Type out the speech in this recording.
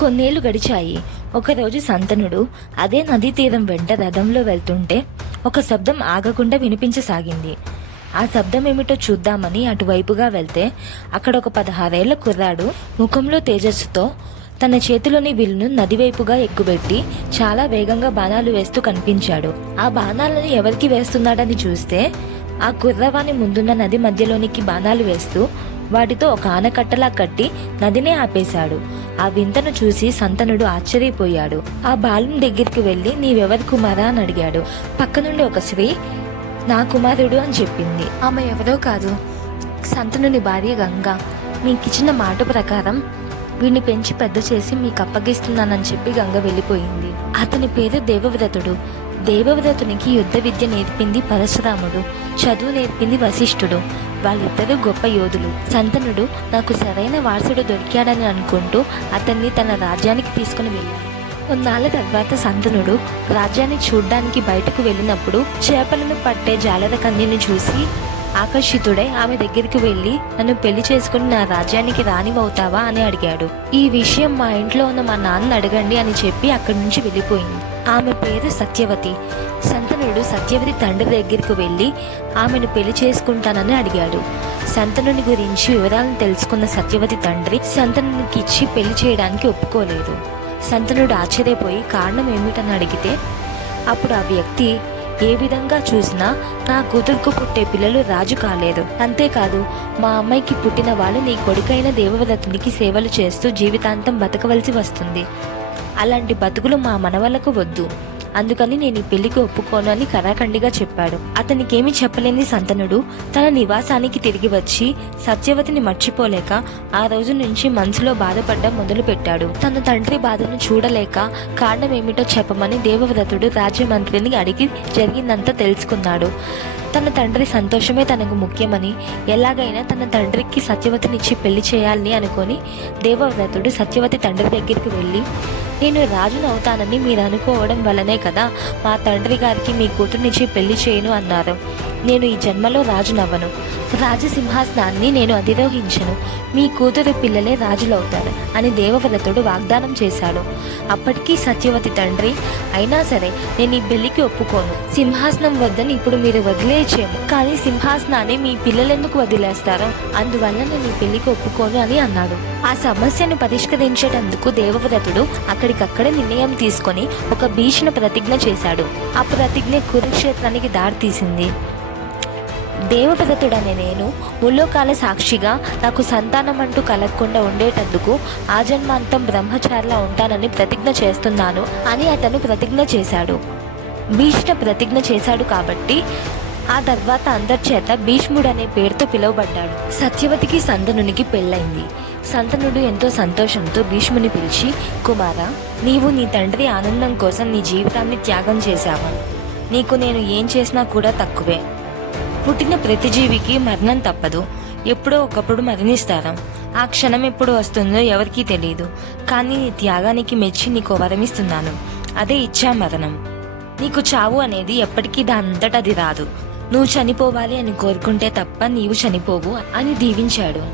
కొన్నేళ్లు గడిచాయి. ఒకరోజు సంతనుడు అదే నదీ తీరం వెంట రథంలో వెళ్తుంటే ఒక శబ్దం ఆగకుండా వినిపించసాగింది. ఆ శబ్దం ఏమిటో చూద్దామని అటువైపుగా వెళ్తే అక్కడ ఒక 16 ఏళ్ల కుర్రాడు ముఖంలో తేజస్సుతో తన చేతిలోని విల్లును నదివైపుగా ఎక్కుబెట్టి చాలా వేగంగా బాణాలు వేస్తూ కనిపించాడు. ఆ బాణాలను ఎవరికి వేస్తున్నాడని చూస్తే ఆ కుర్రవాణి ముందున్న నది మధ్యలోనికి బాణాలు వేస్తూ వాటితో ఒక ఆనకట్టలా కట్టి నదినే ఆపేశాడు. ఆ వింతను చూసి సంతనుడు ఆశ్చర్యపోయాడు. ఆ బాలుని దగ్గరికి వెళ్లి నీవెవరి కుమారా అని అడిగాడు. పక్క నుండి ఒక స్త్రీ నా కుమారుడు అని చెప్పింది. ఆమె ఎవరో కాదు, సంతనుని భార్య గంగ. మీకిచ్చిన మాట ప్రకారం వీడిని పెంచి పెద్ద చేసి మీకు అప్పగిస్తున్నానని చెప్పి గంగ వెళ్ళిపోయింది. అతని పేరు దేవవ్రతుడు. దేవవ్రతునికి యుద్ధ విద్య నేర్పింది పరశురాముడు, చదువు నేర్పింది వశిష్ఠుడు. వాళ్ళిద్దరూ గొప్ప యోధులు. సంతనుడు నాకు సరైన వారసుడు దొరికాడని అనుకుంటూ అతన్ని తన రాజ్యానికి తీసుకుని వెళ్ళాడు. కొన్నాళ్ళ తర్వాత సంతనుడు రాజ్యాన్ని చూడ్డానికి బయటకు వెళ్ళినప్పుడు చేపలను పట్టే జాలర కన్యను చూసి ఆకర్షితుడై ఆమె దగ్గరికి వెళ్లి నన్ను పెళ్లి చేసుకుని నా రాజ్యానికి రానివవుతావా అని అడిగాడు. ఈ విషయం మా ఇంట్లో ఉన్న మా నాన్నని అడగండి అని చెప్పి అక్కడి నుంచి వెళ్ళిపోయింది. ఆమె పేరు సత్యవతి. సంతనుడు సత్యవతి తండ్రి దగ్గరికి వెళ్లి ఆమెను పెళ్లి చేసుకుంటానని అడిగాడు. సంతనుని గురించి వివరాలను తెలుసుకున్న సత్యవతి తండ్రి సంతనునికి ఇచ్చి పెళ్లి చేయడానికి ఒప్పుకోలేదు. సంతనుడు ఆశ్చర్యపోయి కారణం ఏమిటని అడిగితే అప్పుడు ఆ వ్యక్తి ఏ విధంగా చూసినా నా కూతురుకు పుట్టే పిల్లలు రాజు కాలేదు, అంతేకాదు మా అమ్మాయికి పుట్టిన వాళ్ళు నీ కొడుకైన దేవవ్రతునికి సేవలు చేస్తూ జీవితాంతం బతకవలసి వస్తుంది. అలాంటి బతుకులు మా మనవలకు వద్దు, అందుకని నేను ఈ పెళ్లికి ఒప్పుకోను అని కరాఖండిగా చెప్పాడు. అతనికేమీ చెప్పలేని సంతనుడు తన నివాసానికి తిరిగి వచ్చి సత్యవతిని మర్చిపోలేక ఆ రోజు నుంచి మనసులో బాధపడ్డం మొదలు పెట్టాడు. తన తండ్రి బాధను చూడలేక కారణం ఏమిటో చెప్పమని దేవవ్రతుడు రాజ్యమంత్రిని అడిగి జరిగిందంతా తెలుసుకున్నాడు. తన తండ్రి సంతోషమే తనకు ముఖ్యమని, ఎలాగైనా తన తండ్రికి సత్యవతినిచ్చి పెళ్లి చేయాలని అనుకొని దేవవ్రతుడు సత్యవతి తండ్రి దగ్గరికి వెళ్ళి నేను రాజును అవుతానని మీరు అనుకోవడం వల్లనే కదా మా తండ్రి గారికి మీ కూతురునిచ్చి పెళ్లి చేయను అన్నారు. నేను ఈ జన్మలో రాజునవ్వను, రాజసింహాసనాన్ని నేను అధిరోహించను, మీ కూతురు పిల్లలే రాజులవుతారు అని దేవవ్రతుడు వాగ్దానం చేశాడు. అప్పటికీ సత్యవతి తండ్రి అయినా సరే నేను ఈ పెళ్లికి ఒప్పుకోను, సింహాసనం వద్దని ఇప్పుడు మీరు వదిలేయచేము, కానీ సింహాసనాన్ని మీ పిల్లలెందుకు వదిలేస్తారో అందువల్ల నేను ఈ పెళ్లికి ఒప్పుకోను అని అన్నాడు. ఆ సమస్యను పరిష్కరించేటందుకు దేవవ్రతుడు అక్కడికక్కడే నిర్ణయం తీసుకొని ఒక భీషణ ప్రతిజ్ఞ చేశాడు. ఆ ప్రతిజ్ఞ కురుక్షేత్రానికి దారితీసింది. దేవవ్రతుడనే నేను ముల్లోకాల సాక్షిగా నాకు సంతానం అంటూ కలగకుండా ఉండేటందుకు ఆజన్మాంతం బ్రహ్మచారిలా ఉంటానని ప్రతిజ్ఞ చేస్తున్నాను అని అతను ప్రతిజ్ఞ చేశాడు. భీష్మ ప్రతిజ్ఞ చేశాడు కాబట్టి ఆ తర్వాత అందరిచేత భీష్ముడు అనే పేరుతో పిలువబడ్డాడు. సత్యవతికి సంతనునికి పెళ్ళైంది. సంతనుడు ఎంతో సంతోషంతో భీష్ముని పిలిచి, కుమారా, నీవు నీ తండ్రి ఆనందం కోసం నీ జీవితాన్ని త్యాగం చేశావు. నీకు నేను ఏం చేసినా కూడా తక్కువే. పుట్టిన ప్రతి జీవికి మరణం తప్పదు, ఎప్పుడో ఒకప్పుడు మరణిస్తారా. ఆ క్షణం ఎప్పుడు వస్తుందో ఎవరికీ తెలియదు. కానీ నీ త్యాగానికి మెచ్చి నీకు వరమిస్తున్నాను, అదే ఇచ్చా మరణం. నీకు చావు అనేది ఎప్పటికీ దానంతట అది రాదు. నువ్వు చనిపోవాలి అని కోరుకుంటే తప్ప నీవు చనిపోవు అని దీవించాడు.